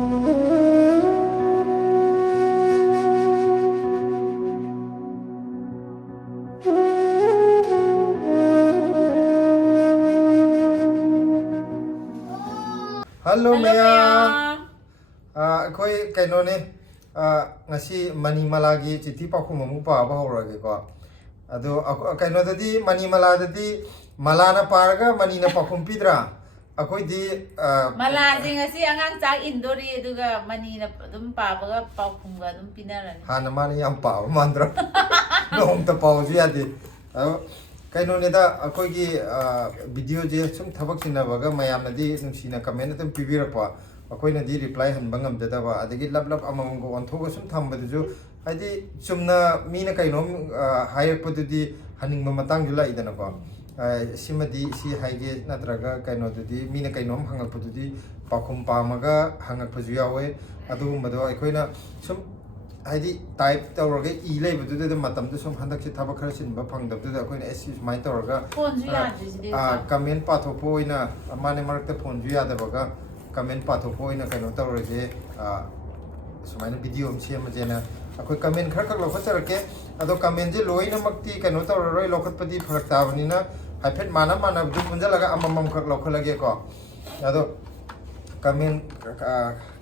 Hello, Maya. Koi kaino ne ngasi mani malagi chithi pakhum mu pa ba horage ko. Ado kaino dadi mani mala dadi malana paraga mani na pakhum pidra. Akoi di mala jing ngasi angang chak indori aduga mani na dum pa ba pakhum ga dum pinarani. Hana mani yam pa mandra. Nom ta pa ji adi. Kaino ne da akoi gi video je sum thabak sina baga mayam na di nungsina comment tam pibira pa. Akoi na di reply han bangam da ba adagi lab lab amam go on thoga sum thamba du adi sumna mi na kaino hire pa du di haning ma matang ju la idana ko simadi si haige natraga kaino du di mi na kaino hangak pa du di pakhum pa maga hangak pa ju yawe adu mado akoi na sum haidi type tawraga e lay budu da matam du sum handak si thaba khar sin ba phang dab du da koi na ss mai tawraga phone ju ya ji comment pa tho po ina amane marak ta phone ju ya da baga comment pa tho po ina kaino tawrage sumaina video am sem je na akoi comment khar khak lo khachar ke ado comment je loi na makti kaino tawroi lokhat padi pharak ta bani na haiphet mana mana du punja laga amam khak lo khalage ko ado comment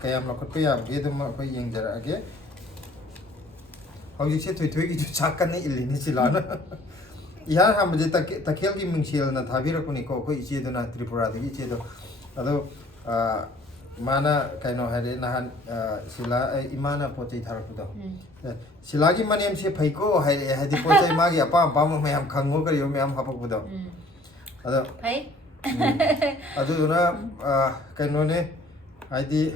kayam lokhat pe ya ge dum akoi yeng jara age Hau jik se thui ki jo chakkan ni ilini silana. Ihan ham je takhel ki mingsil na thabira kuni ko iche do na Tripura de iche do. Ado mana kaino hare nahan sila imana pochai tharak do. Sila gi manem se phaiko hare hadi pochai ma gi apa apa ma mayam khango kari yo mayam hapak do. Ado phai ado na kaino ne hadi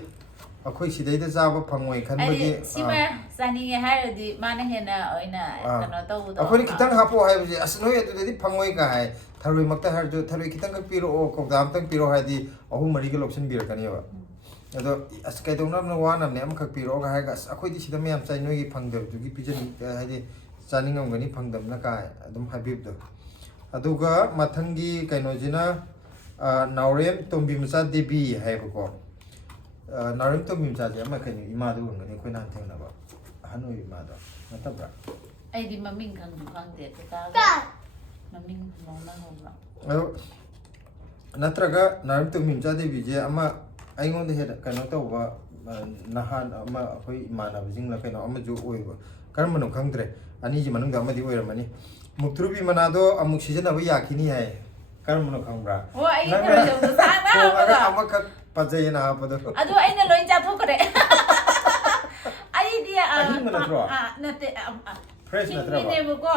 akoi sidai da jaba phangoi khan bagi sima sani ge hai di mana hena oina kano to do akoi kitang hapo hai bji asnoi atu di phangoi ka hai tharoi makta har jo tharoi kitang ka piro o ko dam tang piro hai di ahum mari ge loksin bir kani ba ado as kai dong nam na wa nam ne am khak piro ga hai ga akoi di sidam yam chai noi gi phangdar ju gi pijan hai di chaning am gani phangdam na ka adum habib do aduga mathangi kaino jina naurem tombi masa debi hai ko Narim to mimsa je ma kani ima du ngani koi nan theng na ba hanu ima da matabra ai di maming khang du khang de ta maming mo na ho ba ado natraga narim to mimsa de bi je ama aingon de he kano to ba nahan ama koi ima na jing la kano ama ju oi ba karam no khang dre ani ji manung da ma di oi ramani muktrubi manado amuk sijana ba yakini hai karam no khang bra o ai ne ro jo sa na ba ama ka pajai na apa do adu ai na loi cha thok kare ai dia na te fresh na tra ne bu ko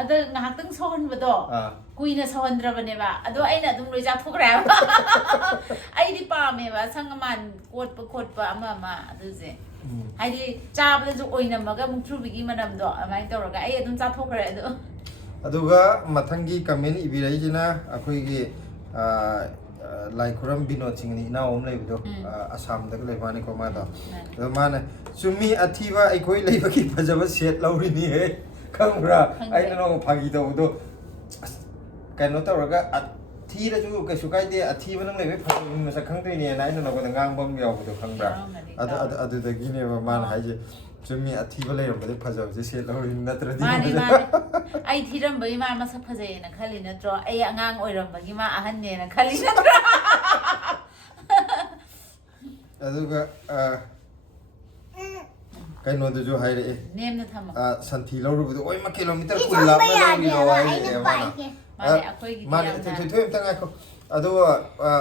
adu ngahak tang son ba do kuina son dra ba ne ba adu ai na dum loi cha thok ra ai di pa me ba sangaman kot pa khot pa ama ma adu je ai di cha ba ju oina ma ga muk thru bi gi manam do amai to ra ga ai adum cha thok ra adu aduga mathangi comment ibirai jina akoi gi lai khuram bino chingni na om lei do asam da lei mani ko ma da do mana chumi athiba ai khoi lei ba ki phajaba set lauri ni he khamra ai no phagi do do kaino ta raga athi ra ju ka sukai de athi ba nang lei ba phagi ma sa khang dei ne na ino no ko da ngang bam yaw do khamra adu da gi ne ba man hai je chumi athi ba lei ram ba de phajaba je set lauri na tra di mani mani ai thiram bai ma masak phajai na khali na tro ai angang oiram bagi ma ahan ne na khali na tro aduga kaino du jo hai re nem na thama santhi lauru bu oi ma kilometer kul la ma lauri lo ai mani akoi gi mani thoi thoi tang ai ko adu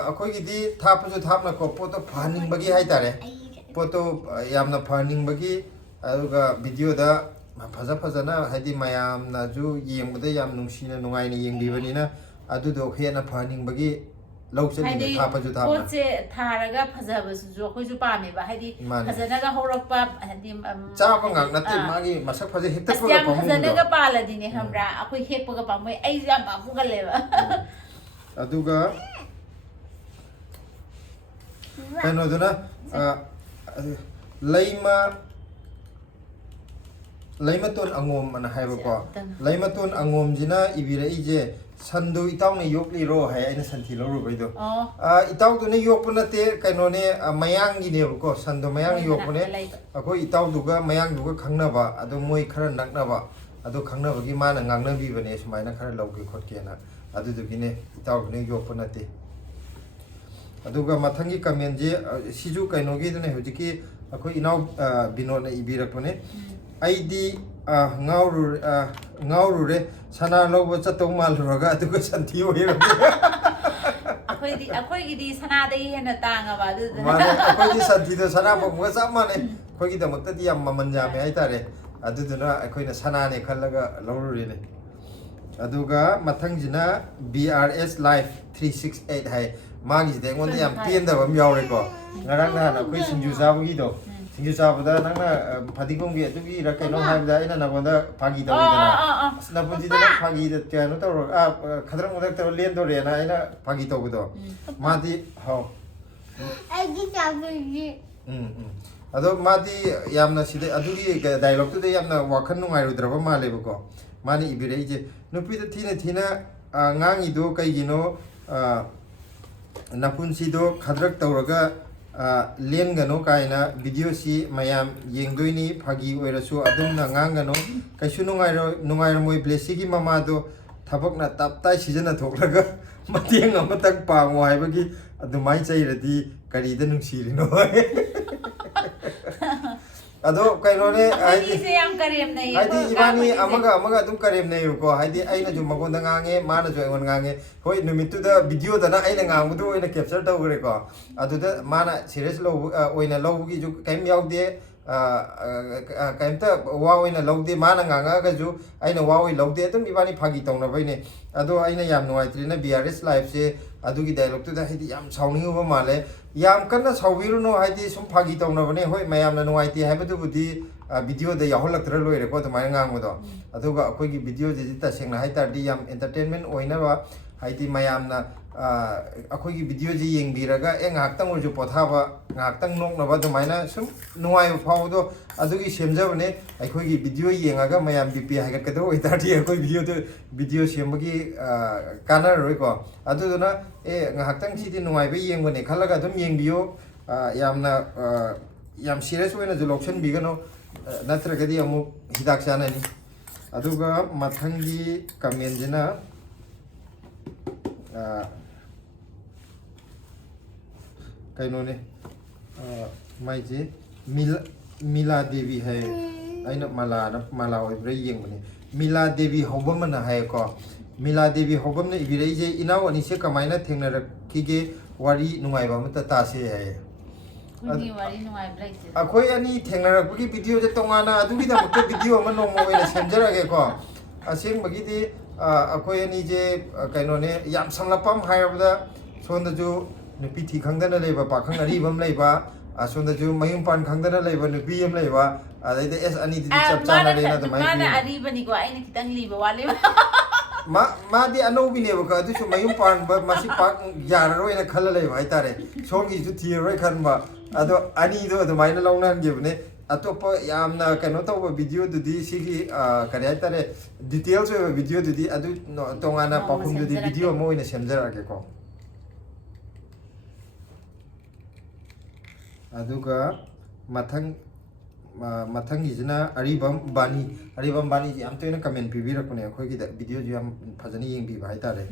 akoi gi di thap ju thap na ko poto phaning bagi hai tare poto yamna phaning bagi aduga video da phaja phaja na haidi mayam na ju yeng bu da yam nungsi na nungai ni yeng bi bani na adu do khena phaning bagi lau chen ni thapa ju thapa poche tharaga phajaba su jo khoi ju pa me ba haidi phajana ga horak pa haidi cha pa ngak na te magi masak phaje hekta ko pa mu phajana ga pa la dine hamra akoi hek pa ga pa mai ai jam pa pu ga le ba aduga kaino duna laima ꯂꯩꯃꯇꯣꯟ ꯑꯉꯣꯝ ꯑꯅ ꯍꯥꯏꯕꯀꯣ ꯂꯩꯃꯇꯣꯟ ꯑꯉꯣꯝꯁꯤꯅ ꯏꯕꯤꯔꯛꯏꯁꯦ ꯁꯟꯗꯨ ꯏꯇꯥꯎꯅ ꯌꯣꯛꯂꯤꯔꯣ ꯍꯥꯏ ꯑꯩꯅ ꯁꯟꯊꯤ ꯂꯧꯔꯨꯕꯩꯗꯣ ꯏꯇꯥꯎꯗꯨꯅ ꯌꯣꯛꯄ ꯅꯠꯇꯦ ꯀꯩꯅꯣꯅꯦ ꯃꯌꯥꯡꯒꯤꯅꯦꯕꯀꯣ ꯁꯟꯗꯣ ꯃꯌꯥꯡ ꯌꯣꯛꯄꯅꯦ ꯑꯩꯈꯣꯏ ꯏꯇꯥꯎꯗꯨꯒ ꯃꯌꯥꯡꯗꯨꯒ ꯈꯪꯅꯕ ꯑꯗꯣ ꯃꯣꯏ ꯈꯔ ꯅꯛꯅꯕ ꯑꯗꯣ ꯈꯪꯅꯕꯒꯤ ꯃꯥꯅ ꯉꯥꯡꯅꯕꯤꯕꯅꯦ ꯁꯨꯃꯥꯏꯅ ꯈꯔ ꯂꯧꯒꯦ ꯈꯣꯠꯀꯦꯅ ꯑꯗꯨꯗꯨꯒꯤꯅꯦ ꯏꯇꯥꯎꯗꯨꯅ ꯌꯣꯛꯄ ꯅꯠꯇꯦ ꯑꯗꯨꯒ ꯃꯊꯪꯒꯤ ꯀꯃꯦꯟꯁꯦ ꯁꯤꯁꯨ ꯀꯩꯅꯣꯒꯤꯗꯅꯦ ꯍꯧꯖꯤꯛꯀꯤ ꯑꯩꯈꯣꯏ ꯏꯅꯥꯎ ꯕꯤꯅꯣꯗꯅ ꯏꯕꯤꯔꯛꯄꯅꯦ ꯑꯩꯗꯤ ꯉꯥꯎꯔꯨꯔꯦ ꯁꯅꯥ ꯂꯧꯕ ꯆꯠꯇꯧ ꯃꯥꯜꯂꯨꯔꯒ ꯑꯗꯨꯒ ꯁꯟꯊꯤ ꯑꯣꯏꯔꯝꯃꯦ ꯑꯩꯈꯣꯏꯒꯤꯗꯤ ꯁꯅꯥꯗꯒꯤ ꯍꯦꯟꯅ ꯇꯥꯡꯉꯕ ꯑꯗꯨꯗꯨꯅ ꯃꯥꯅꯦ ꯑꯩꯈꯣꯏꯗꯤ ꯁꯟꯊꯤꯗꯣ ꯁꯅꯥ ꯐꯪꯕꯒ ꯆꯞ ꯃꯥꯟꯅꯩ ꯑꯩꯈꯣꯏꯒꯤꯗꯃꯛꯇꯗꯤ ꯌꯥꯝ ꯃꯃꯜ ꯌꯥꯝꯃꯦ ꯍꯥꯏꯇꯥꯔꯦ ꯑꯗꯨꯗꯨꯅ ꯑꯩꯈꯣꯏꯅ ꯁꯅꯥꯅꯦ ꯈꯜꯂꯒ ꯂꯧꯔꯨꯔꯤꯅꯦ ꯑꯗꯨꯒ ꯃꯊꯪꯁꯤꯅ BRS Life 368 ꯍꯥꯏ ꯃꯥꯒꯤꯁꯤꯗ ꯑꯩꯉꯣꯟda ꯌꯥꯝ ꯄꯦꯟꯗꯕ ꯑꯃ ꯌꯥꯎꯔꯦꯀꯣ ꯉꯔꯥꯡ ꯅꯍꯥꯟ ꯑꯩꯈꯣꯏ ꯁꯤꯡꯖꯨ ꯆꯥꯕꯒꯤꯗꯣ ꯁꯤꯡꯖꯨ ꯆꯥꯕꯗ ꯅꯪꯅ ꯐꯗꯤꯒꯣꯝꯒꯤ ꯑꯗꯨꯒꯤꯔ ꯀꯩꯅꯣ ꯍꯥꯏꯕꯗ ꯑꯩꯅ ꯅꯉꯣꯟꯗ ꯐꯥꯒꯤ ꯇꯧꯋꯤꯗꯅ ꯑꯁ ꯅꯄꯨꯟꯁꯤꯗ ꯅꯪ ꯐꯥꯒꯤꯗ ꯀꯩꯅꯣ ꯇꯧꯔ ꯈꯗ꯭ꯔꯛ ꯃꯗ꯭ꯔꯛ ꯇꯧꯔ ꯂꯦꯟꯗꯣꯔꯦꯅ ꯑꯩꯅ ꯐꯥꯒꯤ ꯇꯧꯕꯗꯣ ꯃꯥꯗꯤ ꯍꯥꯎ ꯑꯩꯒꯤ ꯆꯥꯕꯒꯤ ꯑꯗꯣ ꯃꯥꯗꯤ ꯌꯥꯝꯅ ꯁꯤꯗ ꯑꯗꯨꯒꯤ ꯗꯥꯏꯂꯣꯛꯇꯨꯗ ꯌꯥꯝꯅ ꯋꯥꯈꯜ ꯅꯨꯡꯉꯥꯏꯔꯨꯗ꯭ꯔꯕ ꯃꯥꯜꯂꯦꯕꯀꯣ ꯃꯥꯅ ꯏꯕꯤꯔꯛꯏꯁꯦ ꯅꯨꯄꯤꯗ ꯊꯤꯅ ꯉꯥꯡꯉꯤꯗꯣ ꯀꯩꯒꯤꯅꯣ ꯅꯄꯨꯟꯁꯤꯗꯣ ꯈꯗ꯭ꯔꯛ ꯇꯧꯔꯒ ꯂꯦꯟꯒꯅꯣ ꯀꯥꯏꯅ ꯚꯤꯗꯤꯑꯣꯁꯤ ꯃꯌꯥꯝ ꯌꯦꯡꯗꯣꯏꯅꯤ ꯐꯥꯒꯤ ꯑꯣꯏꯔꯁꯨ ꯑꯗꯨꯝꯅ ꯉꯥꯡꯒꯅꯣ ꯀꯩꯁꯨ ꯅꯨꯡꯉꯥꯏꯔꯝꯃꯣꯏ ꯕ꯭ꯂꯦꯁꯤꯒꯤ ꯃꯃꯥꯗꯣ ꯊꯕꯛꯅ ꯇꯞꯇꯥꯏ ꯁꯤꯖꯤꯟꯅꯊꯣꯛꯂꯒ ꯃꯇꯦꯡ ꯑꯃꯇꯪ ꯄꯥꯡꯉꯣ ꯍꯥꯏꯕꯒꯤ ꯑꯗꯨꯃꯥꯏꯅ ꯆꯩꯔꯗꯤ ꯀꯔꯤꯗ ꯅꯨꯡꯁꯤꯔꯤꯅꯣ ꯑꯗꯣ ꯀꯩꯅꯣꯅꯦ ꯍꯥꯏꯗꯤ ꯏꯕꯥꯅꯤ ꯑꯃꯒ ꯑꯗꯨꯝ ꯀꯔꯦꯝꯅꯩꯌꯦꯕꯀꯣ ꯍꯥꯏꯗꯤ ꯑꯩꯅꯁꯨ ꯃꯉꯣꯟꯗ ꯉꯥꯡꯉꯦ ꯃꯥꯅꯁꯨ ꯑꯩꯉꯣꯟꯗ ꯉꯥꯡꯉꯦ ꯍꯣꯏ ꯅꯨꯃꯤꯠꯇꯨꯗ ꯚꯤꯗꯤꯑꯣꯗꯅ ꯑꯩꯅ ꯉꯥꯡꯕꯗꯨ ꯑꯣꯏꯅ ꯀꯦꯞꯆꯔ ꯇꯧꯈ꯭ꯔꯦꯀꯣ ꯑꯗꯨꯗ ꯃꯥꯅ ꯁꯤꯔꯤꯌꯁ ꯑꯣꯏꯅ ꯂꯧꯕꯒꯤꯁꯨ ꯀꯩꯝ ꯌꯥꯎꯗꯦ ꯀꯩꯝꯇ ꯋꯥ ꯑꯣꯏꯅ ꯂꯧꯗꯦ ꯃꯥꯅ ꯉꯥꯡꯉꯛꯑꯒꯁꯨ ꯑꯩꯅ ꯋꯥ ꯑꯣꯏꯅ ꯂꯧꯗꯦ ꯑꯗꯨꯝ ꯏꯕꯥꯅꯤ ꯐꯥꯒꯤ ꯇꯧꯅꯕꯩꯅꯦ ꯑꯗꯣ ꯑꯩꯅ ꯌꯥꯝ ꯅꯨꯡꯉꯥꯏꯇ꯭ꯔꯦꯅ BRS Life ꯑꯗꯨꯒꯤ ꯗꯥꯏꯂꯣꯛꯇꯨꯗ ꯍꯥꯏꯗꯤ ꯌꯥꯝ ꯁꯥꯎꯅꯤꯡꯉꯨꯕ ꯃꯥꯜꯂꯦ ꯌꯥꯝ ꯀꯟꯅ ꯁꯥꯎꯕꯤꯔꯨꯅꯨ ꯍꯥꯏꯗꯤ ꯁꯨꯝ ꯐꯥꯒꯤ ꯇꯧꯅꯕꯅꯦ ꯍꯣꯏ ꯃꯌꯥꯝꯅ ꯅꯨꯡꯉꯥꯏꯇꯦ ꯍꯥꯏꯕꯗꯨꯕꯨꯗꯤ ꯚꯤꯗꯤꯑꯣꯗ ꯌꯥꯎꯍꯜꯂꯛꯇ꯭ꯔ ꯂꯣꯏꯔꯦꯀꯣ ꯑꯗꯨꯃꯥꯏꯅ ꯉꯥꯡꯕꯗꯣ ꯑꯗꯨꯒ ꯑꯩꯈꯣꯏꯒꯤ ꯚꯤꯗꯤꯑꯣꯁꯤꯗꯤ ꯇꯁꯦꯡꯅ ꯍꯥꯏꯇꯥꯔꯗꯤ ꯌꯥꯝ ꯑꯦꯟꯇꯔꯇꯦꯟꯃꯦꯟ ꯑꯣꯏꯅꯕ ꯍꯥꯏꯗꯤ ꯃꯌꯥꯝꯅ ꯑꯩꯈꯣꯏꯒꯤ ꯚꯤꯗꯤꯑꯣꯁꯤ ꯌꯦꯡꯕꯤꯔꯒ ꯉꯥꯏꯍꯥꯛꯇꯪ ꯑꯣꯏꯔꯁꯨ ꯄꯣꯊꯥꯕ ꯉꯥꯏꯍꯥꯛꯇꯪ ꯅꯣꯛꯅꯕ ꯑꯗꯨꯃꯥꯏꯅ ꯁꯨꯝ ꯅꯨꯡꯉꯥꯏꯕ ꯐꯥꯎꯕꯗꯣ ꯑꯗꯨꯒꯤ ꯁꯦꯝꯖꯕꯅꯦ ꯑꯩꯈꯣꯏꯒꯤ ꯚꯤꯗꯤꯑꯣ ꯌꯦꯡꯉꯒ ꯃꯌꯥꯝ BP ꯍꯥꯏꯒꯠꯀꯗꯕ ꯑꯣꯏꯇꯥꯔꯗꯤ ꯑꯩꯈꯣই ꯚꯤꯗꯤꯑꯣ ꯁꯦꯝꯕꯒꯤ ꯀꯥꯟꯅꯔꯔꯣꯏꯀꯣ ꯑꯗꯨꯗꯨꯅ ꯉꯥꯏꯍꯥꯛꯇꯪ ꯁꯤꯗꯤ ꯅꯨꯡꯉꯥꯏꯕ ꯌꯦꯡꯕꯅꯦ ꯈꯜꯂꯒ ꯑꯗꯨꯝ ꯌꯦꯡꯕꯤꯌꯨ ꯌꯥꯝꯅ ꯌꯥꯝ ꯁꯤꯔꯤꯌꯁ ꯑꯣꯏꯅꯁꯨ ꯂꯧꯁꯤꯟꯕꯤꯒꯅꯨ ꯅꯠꯇ꯭ꯔꯒꯗꯤ ꯑꯃꯨꯛ ꯍꯤꯗꯥꯛ ꯆꯥꯅꯅꯤ ꯑꯗꯨꯒ ꯃꯊꯪꯒꯤ ꯀꯃꯦꯟꯁꯤꯅ ꯀꯩꯅꯣꯅꯦ ꯃꯥꯏꯁꯦ ꯃꯤꯂꯥ ꯗꯦꯕꯤ ꯍꯥꯏ ꯑꯩꯅ ꯃꯥꯂꯥ ꯑꯣꯏꯕ꯭ꯔꯥ ꯌꯦꯡꯕꯅꯦ ꯃꯤꯂꯥ ꯗꯦꯕꯤ ꯍꯧꯕꯝꯅ ꯍꯥꯏꯌꯦꯀꯣ ꯃꯤꯂꯥ ꯗꯦꯕꯤ ꯍꯧꯕꯝꯅ ꯏꯕꯤꯔꯛꯏꯁꯦ ꯏꯅꯥꯎ ꯑꯅꯤꯁꯦ ꯀꯃꯥꯏꯅ ꯊꯦꯡꯅꯔꯛꯈꯤꯒꯦ ꯋꯥꯔꯤ ꯅꯨꯡꯉꯥꯏꯕ ꯑꯃꯇ ꯇꯥꯁꯦ ꯍꯥꯏꯌꯦ ꯑꯩꯈꯣꯏ ꯑꯅꯤ ꯊꯦꯡꯅꯔꯛꯄꯒꯤ ꯚꯤꯗꯤꯑꯣꯁꯦ ꯇꯣꯉꯥꯟꯅ ꯑꯗꯨꯒꯤꯗꯃꯛꯇ ꯚꯤꯗꯤꯑꯣ ꯑꯃ ꯅꯣꯡꯃ ꯑꯣꯏꯅ ꯁꯦꯝꯖꯔꯒꯦꯀꯣ ꯑꯁꯦꯡꯕꯒꯤꯗꯤ ꯑꯩꯈꯣꯏ ꯑꯅꯤꯁꯦ ꯀꯩꯅꯣꯅꯦ ꯌꯥꯝ ꯁꯝꯂꯞꯄ ꯑꯃ ꯍꯥꯏꯔꯕꯗ ꯁꯣꯝꯗꯁꯨ ꯅꯨꯄꯤ ꯊꯤ ꯈꯪꯗꯅ ꯂꯩꯕ ꯄꯥꯈꯪ ꯑꯔꯤꯕ ꯑꯃ ꯂꯩꯕ ꯑꯁꯣꯝꯗꯁꯨ ꯃꯌꯨꯝ ꯄꯥꯟ ꯈꯪꯗꯅ ꯂꯩꯕ ꯅꯨꯄꯤ ꯑꯃ ꯂꯩꯕ ꯑꯗꯩꯗ ꯑꯅꯤꯗꯨꯗꯤ ꯆꯞ ꯆꯥꯅꯔꯦꯅ ꯑꯗꯨꯃꯥꯏꯅ ꯃꯥꯅ ꯑꯔꯤꯕꯅꯤꯀꯣ ꯑꯩꯅ ꯈꯤꯇꯪ ꯂꯤꯕ ꯋꯥꯠꯂꯦꯕ ꯃꯥꯗꯤ ꯑꯅꯧꯕꯤꯅꯦꯕꯀꯣ ꯑꯗꯨꯁꯨ ꯃꯌꯨꯝ ꯄꯥꯟꯕ ꯃꯁꯤ ꯄꯥꯛ ꯌꯥꯔꯔꯣꯏꯅ ꯈꯜꯂ ꯂꯩꯕ ꯍꯥꯏꯇꯥꯔꯦ ꯁꯣꯝꯒꯤꯁꯨ ꯊꯤꯔꯔꯣꯏ ꯈꯟꯕ ꯑꯗꯣ ꯑꯅꯤꯗꯣ ꯑꯗꯨꯃꯥꯏꯅ ꯂꯧꯅꯍꯟꯈꯤꯕꯅꯦ ꯑꯇꯣꯞꯄ ꯌꯥꯝꯅ ꯀꯩꯅꯣ ꯇꯧꯕ ꯚꯤꯗꯤꯑꯣꯗꯨꯗꯤ ꯁꯤꯒꯤ ꯀꯔꯤ ꯍꯥꯏꯇꯥꯔꯦ ꯗꯤꯇꯦꯜꯁ ꯑꯣꯏꯕ ꯚꯤꯗꯤꯑꯣꯗꯨꯗꯤ ꯑꯗꯨ ꯇꯣꯉꯥꯟꯅ ꯄꯥꯎꯈꯨꯝꯗꯨꯗꯤ ꯚꯤꯗꯤꯑꯣ ꯑꯃ ꯑꯣꯏꯅ ꯁꯦꯝꯖꯔꯛꯑꯒꯦꯀꯣ ꯑꯗꯨꯒ ꯃꯊꯪꯒꯤꯁꯤना ꯑꯔꯤꯕꯝ ꯕꯥꯅꯤꯁꯤ ꯌꯥꯝ ꯇꯣꯏꯅ ꯀꯃꯦꯟ ꯄꯤꯕꯤꯔꯛꯄꯅꯦ ꯑꯩꯈꯣꯏꯒꯤꯗ ꯚꯤꯗꯤꯑꯣꯁꯨ ꯌꯥꯝ ꯐꯖꯅ ꯌꯦꯡꯕꯤꯕ ꯍꯥꯏꯇꯥꯔꯦ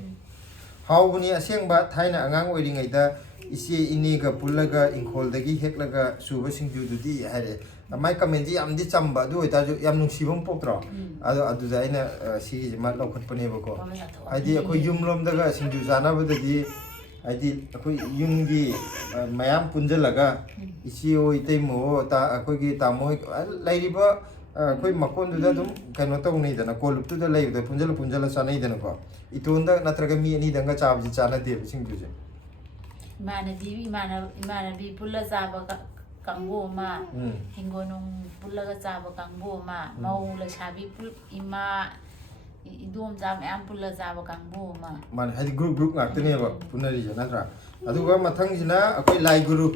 ꯍꯥꯎꯕꯅꯤ ꯑꯁꯦꯡꯕ ꯊꯥꯏꯅ ꯑꯉꯥꯡ ꯑꯣꯏꯔꯤꯉꯩꯗ ꯏꯆꯦ ꯏꯅꯦꯒ ꯄꯨꯜꯂꯒ ꯏꯪꯈꯣꯜꯗꯒꯤ ꯍꯦꯛꯂꯒ ꯁꯨꯕ ꯁꯤꯡꯖꯨꯗꯨꯗꯤ ꯍꯥꯏꯔꯛꯑꯦ ꯃꯥꯏ ꯀꯃꯦꯟꯁꯤ ꯌꯥꯝꯗꯤ ꯆꯝꯕ ꯑꯗꯨ ꯑꯣꯏꯇꯥꯔꯁꯨ ꯌꯥꯝ ꯅꯨꯡꯁꯤꯕ ꯑꯃ ꯄꯣꯛꯇ꯭ꯔꯣ ꯑꯗꯨꯗ ꯑꯩꯅ ꯁꯤꯒꯤꯁꯤꯃ ꯂꯧꯈꯠꯄꯅꯦꯕꯀꯣ ꯍꯥꯏꯗꯤ ꯑꯩꯈꯣꯏ ꯌꯨꯝꯂꯣꯝꯗꯒ ꯁꯤꯡꯖꯨ ꯆꯥꯅꯕꯗꯗꯤ ꯍꯥꯏꯗꯤ ꯑꯩꯈꯣꯏ ꯌꯨꯝꯒꯤ ꯃꯌꯥꯝ ꯄꯨꯟꯁꯤꯜꯂꯒ ꯏꯆꯦꯍꯣ ꯏꯇꯩꯃꯍꯣ ꯑꯩꯈꯣꯏꯒꯤ ꯇꯥꯃꯣ ꯂꯩꯔꯤꯕ ꯑꯩꯈꯣꯏ ꯃꯀꯣꯟꯗꯨꯗ ꯑꯗꯨꯝ ꯀꯩꯅꯣ ꯇꯧꯅꯩꯗꯅ ꯀꯣꯜꯂꯨꯞꯇꯨꯗ ꯂꯩꯕꯗ ꯄꯨꯟꯖꯜꯂ ꯆꯥꯅꯩꯗꯅꯀꯣ ꯏꯇꯣꯟꯗ ꯅꯠꯇ꯭ꯔꯒ ꯃꯤ ꯑꯅꯤꯗꯪꯒ ꯆꯥꯕꯁꯤ ꯆꯥꯅꯗꯦꯕ ꯁꯤꯡꯖꯨꯁꯦ इमानबी पुल्ला चाबा कांगो मा हिंगोनुंग पुल्लागा चाबा कांगो मा मौ लसाबी पुल इमा इदोम जा मयाम पुल्ला चाबा कांगो मा मान हादि group ngakteneba punarije natra aduga mathangina akoi lai guru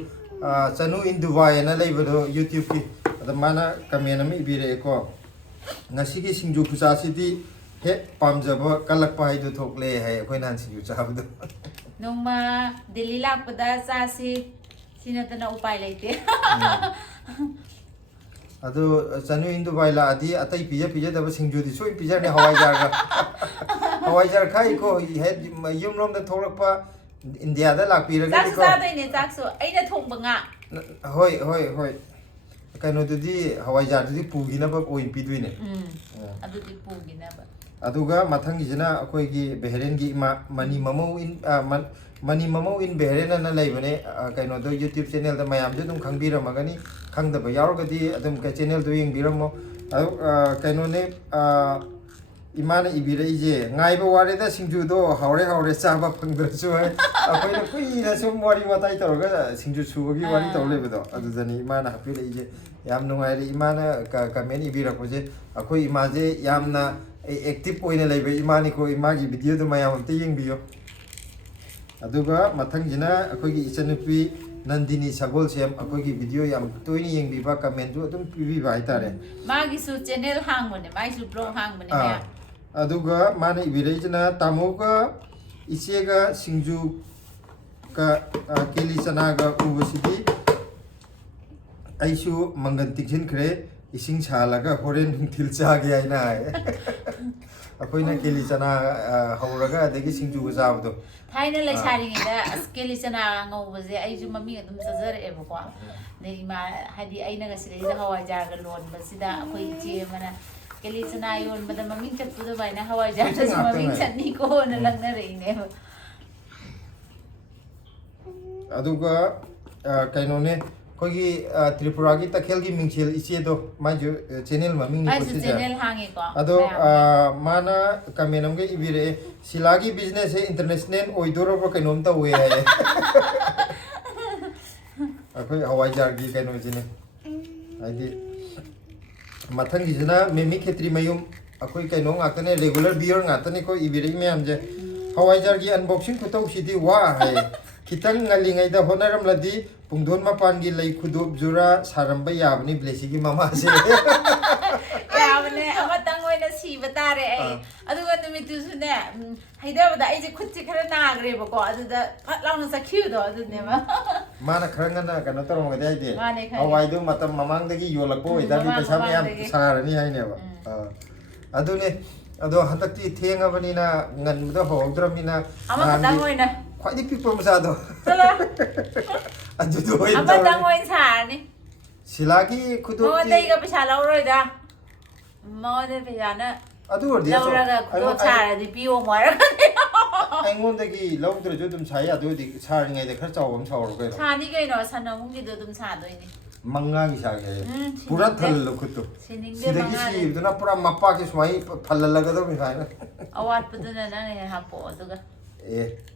chanu in dubai na leibado youtube ki ada mana comment ami ibire ko ngasi singju kusa sidi he pamjaba kalakpa haidu thokle hai akoi nan singju chabdu nongma Delhi lakpada chasi sinatana upai leite adu chanu indu baila adi atai pija daba singju di soi pija ne hawai jar ga hawai jar khai ko he yum rom da thorakpa India da lakpi ra ga ko chaksu ne chaksu aina thongba nga hoi kaino dudi hawai jar dudi pugi na ba oin piduine adu di pugi na ba aduga mathang jina akoi gi beheren gi mani mamau in beheren na leibane kaino do YouTube channel da mayam ju dum khangbi ramagani khangda ba yaur gadi adum ka channel do yeng biramo adu kaino ne imana ibira ije ngai ba ware da singju do haure chaba phangdra chu hai akoi na kui na sum wari matai tor ga singju chu gi wari tor le bedo adu jani imana hapi le ije yam nungai ri imana ka men ibira ko je akoi imaje yamna active oina lebe imani ko imagi video do mayam amte yengbiyo aduga mathang jina akogi ichanupi Nandini Sagol sem akogi video yam toini yengbiba comment ju adum pibi bai tare magi su channel hangone mai su blog hangone ya aduga mane ibire jina tamoga ichega singju ka keli chana ga ubasidi aisu mangan tikhin khre ising chalaga horen thil cha ge aina akoina keli chana hauraga adegi singju ga jabdo Thina lai sari ngida keli chana ngaubaje aiju mami adum chajare ebo ko nei ma hadi aina ga sire da hawai jar ga lon basida akoi je mana keli chana yon bada mami chattu da baina hawai jar da mami chani ko na langna rei ne aduga kaino ne kogi Tripura gi takhel gi mingchel iche do maju channel ma ming ni ko channel hangi ko ado mana kamenam ge ibire silagi business e international oidoro ba kainom ta we hai akoi hawai jar gi kaino jine adi mathang gi jina memi khetri mayum akoi kaino ngatane regular beer ngatane ko ibire me amje hawai jar gi unboxing khutau sidi wa hai kitang ngalingai da honaram ladi pungdon mapan gi lei khudop jura saramba yabni blesi gi mama se yabne amatang oina siba tare ai aduga numitu sune haida bada ai je khutchi khara nagre ba ko aduda phat launa sakhiu do adune ma mana kharanga kana tarong ga dai de hawai do matam mamang dagi yolakpo ida di pesa me am sarani hai ne ba adune ado hatakti thenga bani na ngan do hogdramina amatang oina khwai di pipo masado chala adu do oi amatang oin sarni silagi khudop mo dai ga pesa lauroi da mo de pesa na adu ordi lauraga khudop sara di pio mara aingon dagi laudra jo dum sai adu di saring ai de khar chawam chawro kai sani kai no sanamung gi do dum sa doi ni manga gi sa ge pura thal lo khutto siningde sidagi manga si duna pura mappa ki smai phal laga do mi sai na awat paduna na ne ha po aduga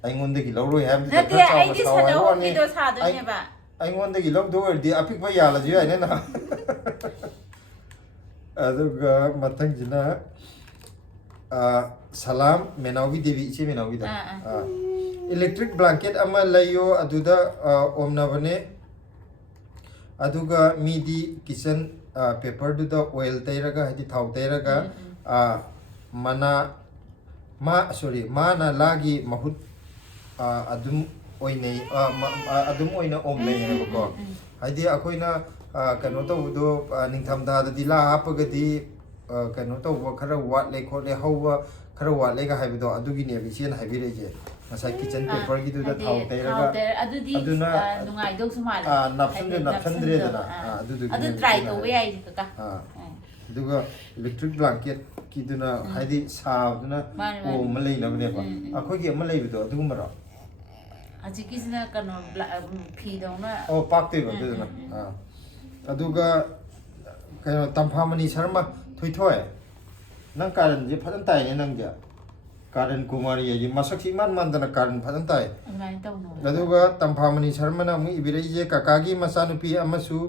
aingon dagi lauroi ham nate ai di sanamung gi do sa doi ne ba aingon dagi laudo ordi apik ba yala ji ai na aduga mathang jina salam menaugi devi iche menaugi da electric blanket ama layo aduda omna bane aduga midi kitchen paper duda oil tairaga hadi thau tairaga mana lagi mahut adum oinei adum oina omlei ne ko hadi akoina kano to do ningtham da dila apagadi kano to khara wat le kho le hawa khara wat le ga haibido adugi ne bi chen haibire je masai kitchen paper gi duda thau tairaga aduna nungai dog sumala napsandre dana adu try to we ai ka aduga electric blanket ki duna haidi sa duna o malai na ne ba akoi gi malai bido adugum ra aji kisna kano phi do na o pak te ba duna aduga kaino tamphamani sharma thoithoi nang karan je phadan tai ne nang ja karan kumari ye masak si man dana karan phadan tai ngai tau no aduga tamphamani sharma na mu ibire je kakagi masanupi amasu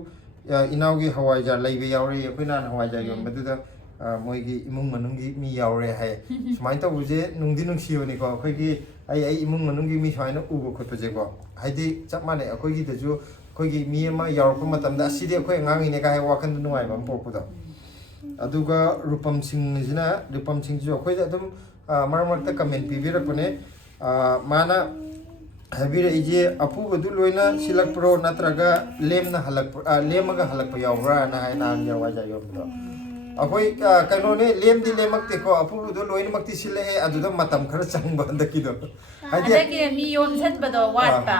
inaugi hawai jar laibe yaure akoina hawai jar yom baduda moigi imung manungi mi yaure hai sumai ta uje nungdi nungsioni ko akoigi ai imung manungi mi swaina ubo khotpa je ko haidi chapmane akoigi deju akoigi mi ma yaurpa matamda asidi akoi ngangi ne ka hai wakan nuai bam pokpuda aduga rupam sing sina rupam sing jo khoi da dum marmak ta comment pibirapane mana habira ije apu badu loina silak pro natraga lemna halak lemaga halak pa yawra na hai na yawa ja yom do akoi kano ne lem di lemak te ko apu badu loina makti sile adu da matam khara chang ba da ki do adagi mi yom san bado wat ba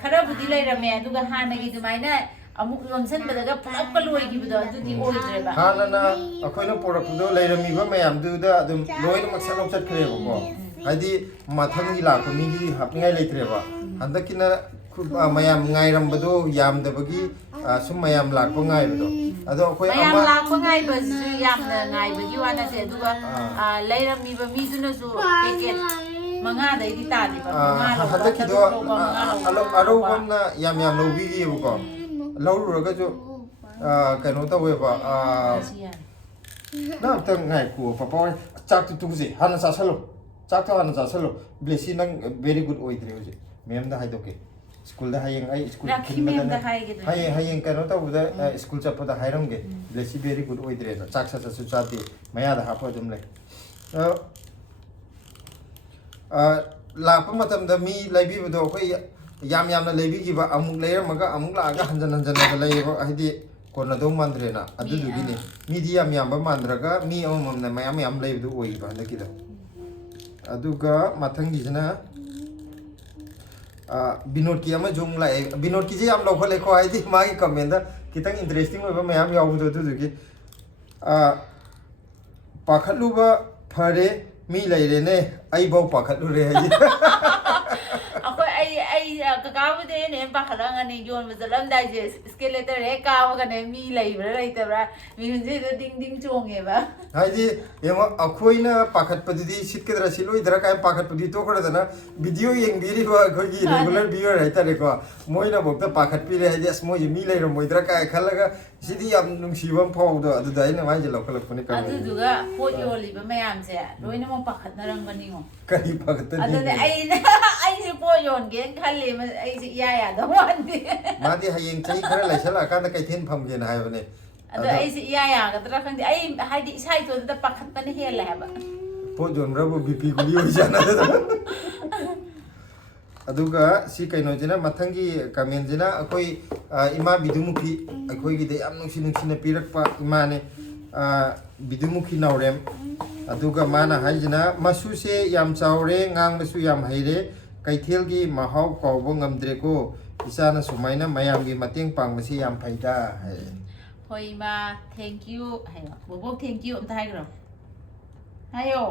khara budi lai rame aduga hana gi dumaina amuk yom san badaga pulap ka loi gi bado adu di oidre ba hana na akoi na porak do lai rami ba mayam du da adum loina mak sanok chat khre ko hadi mathang gi la ko mi gi hapngai leitre ba handakina mayam ngai ram bado yam da bagi sum mayam lak ko ngai bado ado akoi mayam lak ko ngai ba su yam na ngai ba gi wana se aduga leiram mi ba mi su na su packet manga dai di ta di ba manga handaki do aro bamna yam yam lo bi gi ko lo ru ga jo kaino ta we ba na tang ngai ku pa pa chak tu tu ji han sa salo chak ta han sa salo blesi nang very good oi dire je mem da hai do ke school da hayeng ai school kin da hayeng kaino ta uda school cha pa da hairam ge blesi very good oi dire chak sa su cha ti maya da ha pa dum le lakpa matam da mi laibi bado khoi yam yam na laibi gi ba amuk layer maga amuk la ga hanjan hanjan na lai ba hidi kona do mandre na adu du gi ni mi di yam yam ba mandra ga mi amam na mayam yam lai du oi ba da ki da adu ga mathang gi jana binod ki ama jong lai binod ki je yam lo khole ko hidi ma gi comment da kitang interesting oi ba mayam yaw du du gi pakhatlu ba phare mi lai re ne ai bau pakhatlu re haji akoi ai ka bu de ne pakhalang ani yon ba zalam dai je skeletor he ka ga ne mi lai bra lai ta bra mi hunje de ding ding chong e ba haji ema akoi na pakhat padidi sit kedra siloi dra kai pakhat padi to kora dana video yeng biri ba khoi gi regular viewer hai ta re ko moi na bok ta pakhat pi re haji asmo ji mi lai ro moi dra kai khalaga sidi yam nung siwam phau do adu dai na mai je lokalak puni ka adu duga po yo li ba mayam se loina mo pakhat na rang gani ngo kari pakhat ta adu ai se po yon gen khalle ma ai se ya da wan di ma di hayeng chai khara lai sala ka na kai then pham ge na hai bane adu ai se ya ga tra khang di ai hai di sai to da pakhat pa ne hel ha ba po jon ra bo bp guli oi jana da aduga si kaino jina mathangi comment jina akoi ima bidumuki akoi gi de am nungsi nungsi na pirak pa ima ne bidumuki naurem aduga mana haijina masu se yam chaure ngang masu yam haire kaithel gi mahau kawbo ngamdre ko isana sumaina mayam gi mateng pang masi yam phaida hai hoi ma thank you hai bobo thank you am thai gro hayo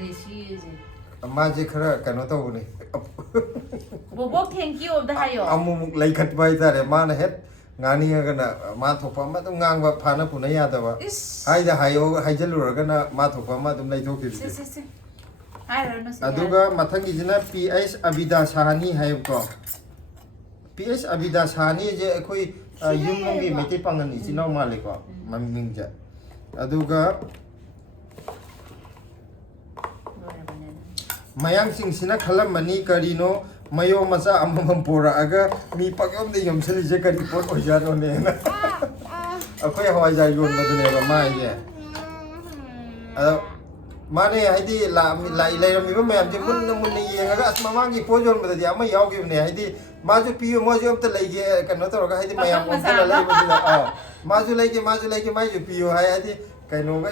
resi je ma je khara kano to ne bobo thank you am hayo amumuk lai khat bai tare ma na het ngani ga na ma thopa ma tum ngang ba phana puna ya da ba hai da hayo haijalu ga na ma thopa ma tum lai thok ki se hai ro no se aduga mathangi jina ps abida sahani hay ko ps abida sahani je khoi yum long gi meti pangan ni chinau ma le ko maming ja aduga mayang sing sina khalam mani karino mayo macha amam pora aga mi pakyom de yom seli je kari pot oi ja ro ne na akhoi hawai ja yon ma ne ba ma ye mane haidi la lai mi ba mayam je mun ye ga asma ma gi po jon ba di ama yaw gi ne haidi ma ju piyo mo ju ta lai ge kan no to ga haidi mayam on ta lai ba di ma ju lai ge ma ju piyo hai haidi kai no ga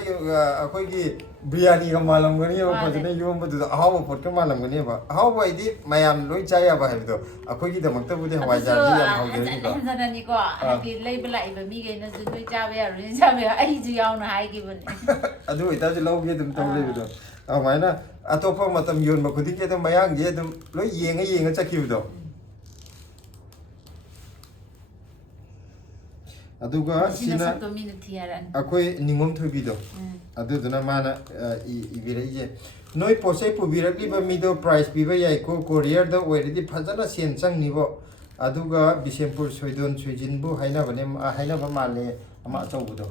akhoi gi biryani ga malam gani ba pa ne yom ba du ahaw pot ka malam gani ba ahaw ba idi mayam loi cha ya ba hai do akhoi gi da mak ta bu de hawai ja ji yam haw ge ni ko hanjana ni ko ki lai ba lai ba mi ge na ju loi cha ba ya rin cha ba ai ju yaw na hai gi bun adu ita ju lau ge dum tong le bi do amai na atopa matam yon ma khudi ke dum mayang je dum loi yenga chakhi do aduga sina akoi ningom thobi do adu duna mana ibire je noi posai pu birakli ba mi do price bi ba yai ko courier da oiridi phajana sen chang ni bo aduga bisempur soidon soijin bu haina bane haina ba male ama chau bu do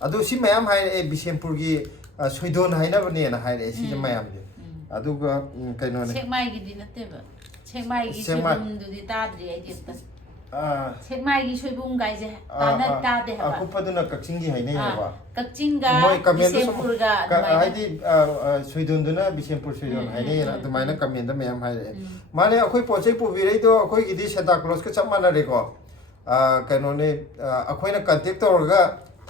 adu si mayam hai bisempur gi soidon haina bane na hai re si mayam je aduga kaino ne chekmai gi di natte ba chekmai gi chum du di ta dri ai jetta ꯁꯦꯛꯃꯥꯏꯒꯤ ꯁꯣꯏꯕꯨꯝ ꯒꯥꯏꯁꯦ ꯇꯥꯅ ꯇꯥꯗꯦ ꯍꯥꯏꯕ ꯑꯀꯨꯞꯄꯗꯨꯅ ꯀꯛꯆꯤꯡꯒꯤ ꯍꯥꯏꯅꯩꯌꯦꯕ ꯀꯛꯆꯤꯡꯒ ꯃꯣꯏ command ꯕꯤꯁꯦꯝꯄꯨꯔꯒ ꯍꯥꯏꯗꯤ ꯁꯣꯏꯗꯣꯟꯗꯨꯅ ꯕꯤꯁꯦꯝꯄꯨꯔ ꯁꯣꯏꯗꯣꯟ ꯍꯥꯏꯅꯩꯌꯦꯅ ꯑꯗꯨꯃꯥꯏꯅ command ꯃꯌꯥꯝ ꯍꯥꯏꯔꯛꯑꯦ ꯃꯥꯅꯦ ꯑꯩꯈꯣꯏ ꯄꯣꯠ ꯆꯩ ꯄꯨꯕꯤꯔꯛꯏꯗꯣ ꯑꯩꯈꯣꯏꯒꯤꯗꯤ ꯁꯦꯟꯇꯥ ꯀ꯭ꯂꯣꯁꯀ ꯆꯞ ꯃꯥꯟꯅꯔꯦꯀꯣ ꯀꯩꯅꯣꯅꯦ ꯑꯩꯈꯣꯏꯅ ꯀꯟꯇꯦꯛ ꯇꯧꯔꯒ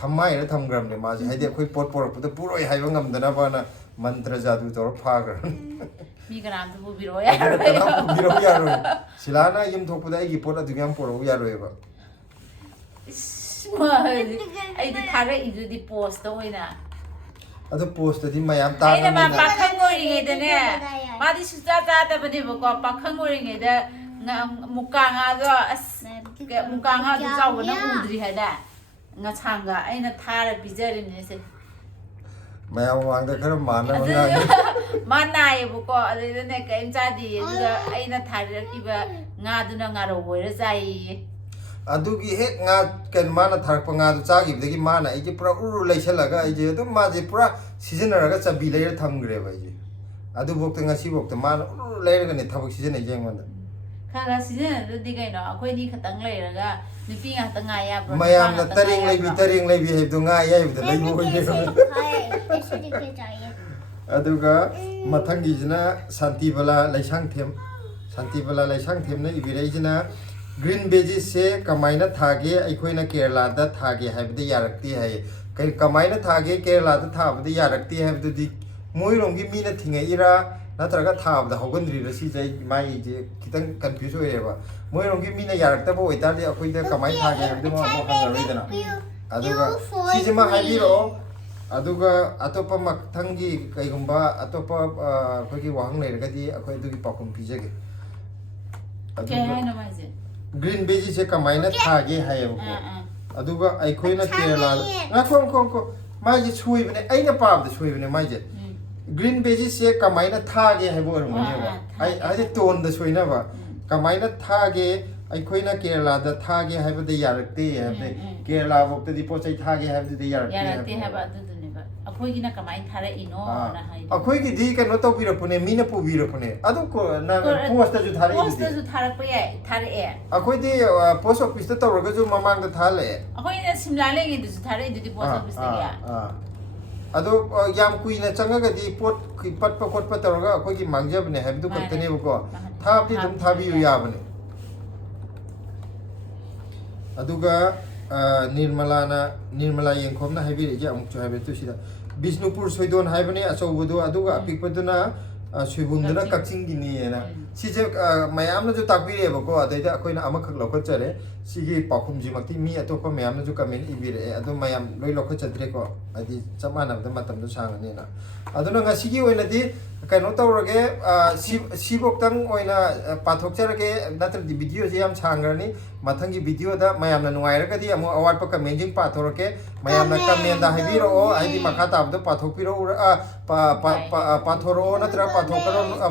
ꯊꯝꯃꯥꯏꯅ ꯊꯝꯈ꯭ꯔꯕꯅꯦ ꯃꯥꯁꯦ ꯍꯥꯏꯗꯤ ꯑꯩꯈꯣꯏ ꯄꯣꯠ ꯄꯣꯔꯛꯄꯗ ꯄꯨꯔꯣꯏ ꯍꯥꯏꯕ ꯉꯝꯗꯅꯕꯅ ꯃꯟꯇ꯭ꯔ ꯖꯥꯗꯨ ꯇꯧꯔ ꯐꯥꯈ꯭ꯔꯕꯅꯤ ꯃꯤ ꯀꯅꯥꯝꯇ ꯄꯨꯕꯤꯔꯛꯑꯣ ꯑꯗꯨꯅ ꯌꯥꯔꯣꯏ ꯀꯅꯥꯝ ꯄꯨꯕꯤꯔꯛꯎ ꯌꯥꯔꯣꯏ ꯁꯤꯂꯥꯅ ꯌꯨꯝ ꯊꯣꯛꯄꯗ ꯑꯩꯒꯤ ꯄꯣꯠ ꯑꯗꯨꯛ ꯌꯥꯝ ꯄꯣꯔꯛꯎ ꯌꯥꯔꯣꯏꯕ ꯑꯩꯗꯤ ꯊꯥꯔꯛꯏꯗꯨꯗꯤ ꯄꯣꯁꯇ ꯑꯣꯏꯅ ꯑꯗꯣ ꯄꯣꯁꯇꯗꯤ ꯃꯌꯥꯝ ꯑꯩꯅ ꯃꯥ ꯇꯥꯡꯉꯕꯅꯤꯅ ꯄꯥꯈꯪ ꯑꯣꯏꯔꯤꯉꯩꯗꯅꯦ ꯃꯥꯗꯤ ꯁꯨꯡꯆꯥ ꯆꯥꯗꯕꯅꯦꯕꯀꯣ ꯄꯥꯈꯪ ꯑꯣꯏꯔꯤꯉꯩꯗ ꯃꯨꯀꯥ ꯉꯥꯗꯣ ꯑꯁ ꯃꯨꯀꯥ ꯉꯥꯗꯣ ꯆꯥꯎꯕꯅ ꯎꯗ꯭ꯔꯤ ꯍꯥꯏꯗ ꯉꯁꯥꯡꯒ ꯑꯩꯅ ꯊꯥꯔ ꯄꯤꯖꯔꯤꯅꯦꯁꯦ ꯃꯌꯥꯝ ꯃꯃꯥꯡꯗ ꯈꯔ ꯃꯥꯟꯅꯕ ꯉꯥꯡꯉꯤ ꯃꯥ ꯅꯥꯏꯌꯦꯕꯀꯣ ꯑꯗꯨꯗꯅꯦ ꯀꯔꯤꯝ ꯆꯥꯗꯦꯌꯦ ꯑꯗꯨꯒ ꯑꯩꯅ ꯊꯥꯔꯛꯈꯤꯕ ꯉꯥꯗꯨꯅ ꯉꯥꯔꯧ ꯑꯣꯏꯔ ꯆꯥꯏꯌꯦ ꯑꯗꯨꯒꯤ ꯍꯦꯛ ꯉꯥ ꯀꯩꯅꯣ ꯃꯥꯅ ꯊꯥꯔꯛꯄ ꯉꯥꯗꯨ ꯆꯥꯈꯤꯕꯗꯒꯤ ꯃꯥꯅ ꯑꯩꯁꯦ ꯄꯨꯔꯥ ꯎꯔꯨ ꯂꯩꯁꯜꯂꯒ ꯑꯩꯁꯦ ꯑꯗꯨꯝ ꯃꯥꯁꯦ ꯄꯨꯔꯥ ꯁꯤꯖꯤꯟꯅꯔꯒ ꯆꯕꯤ ꯂꯩꯔ ꯊꯝꯈ꯭ꯔꯦꯕ ꯑꯩꯁꯦ ꯑꯗꯨꯐꯥꯎꯗ ꯉꯁꯤꯐꯥꯎꯗ ꯃꯥꯅ ꯎꯔꯨ ꯂꯩꯔꯒꯅꯦ ꯊꯕꯛ ꯁꯤꯖꯤꯟꯅꯩꯁꯦ ꯑꯩꯉꯣꯟꯗ ꯈꯔ ꯈꯔ ꯁꯤꯖꯤꯟꯅꯗ꯭ꯔꯗꯤ ꯀꯩꯅꯣ ꯑꯩꯈꯣꯏꯗꯤ ꯈꯛꯇꯪ ꯂꯩꯔꯒ ꯅꯨꯄꯤ ꯉꯥꯛꯇ ꯉꯥꯏ ꯌꯥꯕ꯭ꯔꯣ ꯃꯌꯥꯝꯅ ꯇꯔꯦꯡ ꯂꯩꯕꯤ ꯍꯥꯏꯕꯗꯣ ꯉꯥ ꯑꯌꯥꯏꯕꯗ ꯂꯩꯕ ꯑꯣꯏꯗꯦꯕ ꯑꯗꯨꯒ ꯃꯊꯪꯒꯤꯁꯤꯅ ꯁꯥꯟꯇꯤꯕꯂꯥ ꯂꯩꯁꯥꯡꯊꯦꯝꯅ ꯏꯕꯤꯔꯛꯏꯁꯤꯅ ꯒ꯭ꯔꯤꯟ ꯚꯦꯖꯤꯁꯁꯦ ꯀꯃꯥꯏꯅ ꯊꯥꯒꯦ ꯑꯩꯈꯣꯏꯅ ꯀꯦꯔꯂꯥꯗ ꯊꯥꯒꯦ ꯍꯥꯏꯕꯗ ꯌꯥꯔꯛꯇꯦ ꯍꯥꯏꯌꯦ ꯀꯃꯥꯏꯅ ꯊꯥꯒꯦ ꯀꯦꯔꯂꯥꯗ ꯊꯥꯕꯗ ꯌꯥꯔꯛꯇꯦ ꯍꯥꯏꯕꯗꯨꯗꯤ ꯃꯣꯏꯔꯣꯝꯒꯤ ꯃꯤꯅ ꯊꯤꯡꯉꯛꯏꯔꯥ ꯅꯠꯇ꯭ꯔꯒ ꯊꯥꯕꯗ ꯍꯧꯒꯟꯗ꯭ꯔꯤꯔꯥ ꯁꯤꯁꯦ ꯑꯩ ꯃꯥꯒꯤꯁꯦ ꯈꯤꯇꯪ ꯀꯟꯐ꯭ꯌꯨꯁ ꯑꯣꯏꯔꯦꯕ ꯃꯣꯏꯔꯣꯝꯒꯤ ꯃꯤꯅ ꯌꯥꯔꯛꯇꯕ ꯑꯣꯏꯇꯥꯔꯗꯤ ꯑꯩꯈꯣꯏꯗ ꯀꯃꯥꯏꯅ ꯊꯥꯒꯦ ꯍꯥꯏꯕꯗꯨ ꯑꯃꯨꯛ ꯍꯪꯉꯔꯣꯏꯗꯅ ꯑꯗꯨꯒ ꯁꯤꯁꯤꯃ ꯍꯥꯏꯕꯤꯔꯛꯑꯣ ꯑꯗꯨꯒ ꯑꯇꯣꯞꯄ ꯃꯊꯪꯒꯤ ꯀꯩꯒꯨꯝꯕ ꯑꯇꯣꯞꯄ ꯑꯩꯈꯣꯏꯒꯤ ꯋꯥꯍꯪ ꯂꯩꯔꯒꯗꯤ ꯑꯩꯈꯣꯏ ꯑꯗꯨꯒꯤ ꯄꯥꯎꯈꯨꯝ ꯄꯤꯖꯒꯦ ꯀꯩ ꯍꯥꯏꯅꯣ ꯃꯥꯏꯁꯦ ꯒ꯭ꯔꯤꯟ ꯚꯦꯖꯤꯁꯦ ꯀꯃꯥꯏꯅ ꯊꯥꯒꯦ ꯍꯥꯏꯌꯦꯕꯀꯣ ꯑꯗꯨꯒ ꯑꯩꯈꯣꯏꯅ ꯀꯦꯔꯂꯥꯗ ꯉꯥꯏꯈꯣ ꯃꯥꯏꯁꯦ ꯁꯣꯏꯕꯅꯦ ꯑꯩꯅ ꯄꯥꯕꯗ ꯁꯣꯏꯕꯅꯦ ꯃꯥꯏꯁꯦ ꯒ꯭ꯔꯤन ꯚꯦꯖꯤꯁꯁꯦ ꯀꯃꯥꯏꯅ ꯊꯥꯒꯦ ꯍꯥꯏꯕ ꯑꯣꯏꯔꯝꯒꯅꯦꯕ ꯍꯥꯏꯗꯤ ꯇꯣꯟꯗ ꯁꯣꯏꯅꯕ ꯀꯃꯥꯏꯅ ꯊꯥꯒꯦ ꯑꯩꯈꯣꯏꯅ ꯀꯦꯔꯂꯥꯗ ꯊꯥꯒꯦ ꯍꯥꯏꯕꯗ ꯌꯥꯔꯛꯇꯦ ꯍꯥꯏꯕꯗꯤ ꯀꯦꯔꯂꯥꯐꯥꯎꯇꯗꯤ ꯄꯣꯠ ꯆꯩ ꯊꯥꯒꯦꯍꯥꯏꯕꯗꯨꯗꯤ ꯌꯥꯔꯛꯇꯦ ꯍꯥꯏꯕ ꯑꯗꯨꯗꯨꯅꯦꯕ ꯑꯩꯈꯣꯏꯒꯤꯅ ꯀꯃꯥꯏꯅ ꯊꯥꯔꯛꯏꯅꯣꯅ ꯍꯥꯏꯗꯣ ꯑꯩꯈꯣꯏꯒꯤꯗꯤ ꯀꯩꯅꯣ ꯇꯧꯕꯤꯔꯛꯄꯅꯦ ꯃꯤꯅ ꯄꯨꯕꯤꯔꯛꯄꯅꯦ ꯑꯗꯨ ꯄꯣꯁꯇꯁꯨ ꯊꯥꯔꯛꯏꯗꯨꯗꯤ ꯄꯣꯁꯇꯁꯨ ꯊꯥꯔꯛꯄ ꯌꯥꯏ ꯊꯥꯔꯛꯑꯦ ꯑꯩꯈꯣꯏꯗꯤ ꯄꯣꯁ ꯑꯣꯐꯤꯁꯇ ꯇꯧꯔꯒꯁꯨ ꯃꯃꯥꯡꯗ ꯊꯥꯍꯜꯂꯛꯑꯦ ꯑꯩꯈꯣꯏꯅ ꯁꯤꯝꯂꯥ ꯂꯩꯉꯩꯗꯁꯨ ꯊꯥꯔꯛꯏꯗꯨꯗꯤ ꯄꯣꯁ ꯑꯣꯐꯤꯁꯇꯒꯤ ꯑꯗꯣ ꯌꯥꯝ ꯀꯨꯏꯅ ꯆꯪꯉꯒꯗꯤ ꯄꯣꯠ ꯄꯠꯄ ꯈꯣꯠꯄ ꯇꯧꯔꯒ ꯑꯩꯈꯣꯏꯒꯤ ꯃꯥꯡꯖꯕꯅꯦ ꯍꯥꯏꯕꯗꯨ ꯈꯛꯇꯅꯦꯕꯀோ ꯊꯥꯕꯗꯤ ꯑꯗꯨꯝ ꯊꯥꯕꯤꯌꯨ ꯌꯥꯕꯅꯦ ꯑꯗꯨꯒ ꯅꯤꯔꯃꯂꯥ ꯌꯦꯡꯈꯣꯝꯅ ꯍꯥꯏꯕꯤꯔꯛꯏꯁꯦ ꯑꯃꯨꯛꯁꯨ ꯍꯥꯏꯕꯤꯔꯛꯇꯨ ꯁꯤꯗ ꯕꯤꯁꯅꯨꯄꯨꯔ ꯁꯣꯏꯗꯣꯟ ꯍꯥꯏꯕꯅꯦ ꯑꯆꯧꯕꯗꯣ ꯑꯗꯨꯒ ꯑꯄꯤꯛꯄꯗꯨꯅ ꯁꯣꯏꯕꯨꯝꯗꯨꯅ ꯀꯛꯆꯤꯡꯒꯤꯅꯤꯅ ꯁꯤꯁꯦ ꯃꯌꯥꯝꯅꯁꯨ ꯇꯥꯛꯄꯤꯔꯛꯑꯦꯕꯀꯣ ꯑꯗꯩꯗ ꯑꯩꯈꯣꯏꯅ ꯑꯃꯈꯛ ꯂꯧꯈꯠꯆꯔꯦ ꯁꯤꯒꯤ ꯄꯥꯎꯈꯨꯝꯁꯤꯃꯛꯇꯤ ꯃꯤ ꯑꯇꯣꯞꯄ ꯃꯌꯥꯝꯅꯁꯨ ꯀꯃꯦꯟ ꯏꯕꯤꯔꯛꯑꯦ ꯑꯗꯨ ꯃꯌꯥꯝ ꯂꯣꯏ ꯂꯧꯈꯠꯆꯗ꯭ꯔꯦꯀꯣ ꯍꯥꯏꯗꯤ ꯆꯞ ꯃꯥꯟꯅꯕꯗ ꯃꯇꯝꯗꯣ ꯁꯥꯡꯉꯅꯤꯅ ꯑꯗꯨꯅ ꯉꯁꯤꯒꯤ ꯑꯣꯏꯅꯗꯤ ꯀꯩꯅꯣ ꯇꯧꯔꯒꯦ ꯁꯤꯐꯧꯇꯪ ꯑꯣꯏꯅ ꯄꯥꯊꯣꯛꯆꯔꯒꯦ ꯅꯠꯇ꯭ꯔꯗꯤ ꯚꯤꯗꯤꯑꯣꯁꯦ ꯌꯥꯝ ꯁꯥꯡꯈ꯭ꯔꯅꯤ ꯃꯊꯪꯒꯤ ꯚꯤꯗꯤꯑꯣꯗ ꯃꯌꯥꯝꯅ ꯅꯨꯡꯉꯥꯏꯔꯒꯗꯤ ꯑꯃꯨꯛ ꯑꯋꯥꯠꯄ ꯀꯃꯦꯟꯁꯤꯡ ꯄꯥꯊꯣꯔꯛꯀꯦ ꯃꯌꯥꯝꯅ ꯀꯃꯦꯟꯗ ꯍꯥꯏꯕꯤꯔꯛꯑꯣ ꯍꯥꯏꯗꯤ ꯃꯈꯥ ꯇꯥꯕꯗ ꯄꯥꯊꯣꯛꯄꯤꯔꯛꯎ ꯄꯥꯊꯣꯔꯛꯑꯣ ꯅꯠꯇ꯭ꯔꯒ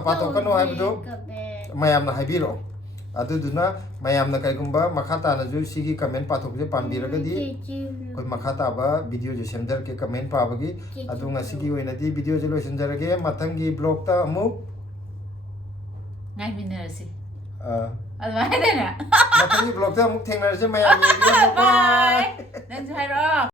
ꯄꯥꯊꯣꯛꯀꯅꯣ ꯍꯥꯏꯕꯗꯨ ꯃꯌꯥꯝꯅ ꯍꯥꯏꯕꯤꯔꯛꯑꯣ ꯑꯗꯨꯗꯨꯅ ꯃꯌꯥꯝꯅ ꯀꯩꯒꯨꯝꯕ ꯃꯈꯥ ꯇꯥꯅꯁꯨ ꯁꯤꯒꯤ ꯀꯃꯦꯟ ꯄꯥꯊꯣꯛꯄꯁꯦ ꯄꯥꯝꯕꯤꯔꯒꯗꯤ ꯑꯩꯈꯣꯏ ꯃꯈꯥ ꯇꯥꯕ ꯚꯤꯗꯤꯑꯣꯁꯦ ꯁꯦꯝꯖꯔꯛꯀꯦ ꯀꯃꯦꯟ ꯄꯥꯕꯒꯤ ꯑꯗꯨ ꯉꯁꯤꯒꯤ ꯑꯣꯏꯅꯗꯤ ꯚꯤꯗꯤꯑꯣꯁꯦ ꯂꯣꯏꯁꯤꯟꯖꯔꯒꯦ ꯃꯊꯪꯒꯤ ꯕ꯭ꯂꯣꯛꯇ ꯑꯃꯨꯛ ꯉꯥꯏꯃꯤꯟꯅꯔꯁꯤ ꯑꯗꯨꯃꯥꯏꯅ ꯃꯊꯪꯒꯤ ꯕ꯭ꯂꯣꯛꯇ ꯑꯃꯨꯛ ꯊꯦꯡꯅꯔꯁꯦ ꯃꯌꯥꯝ ꯌꯦꯡꯕꯤꯔꯝꯃꯨ ꯕꯥꯏ ꯅꯪꯁꯨ ꯍꯥꯏꯔꯛꯑꯣ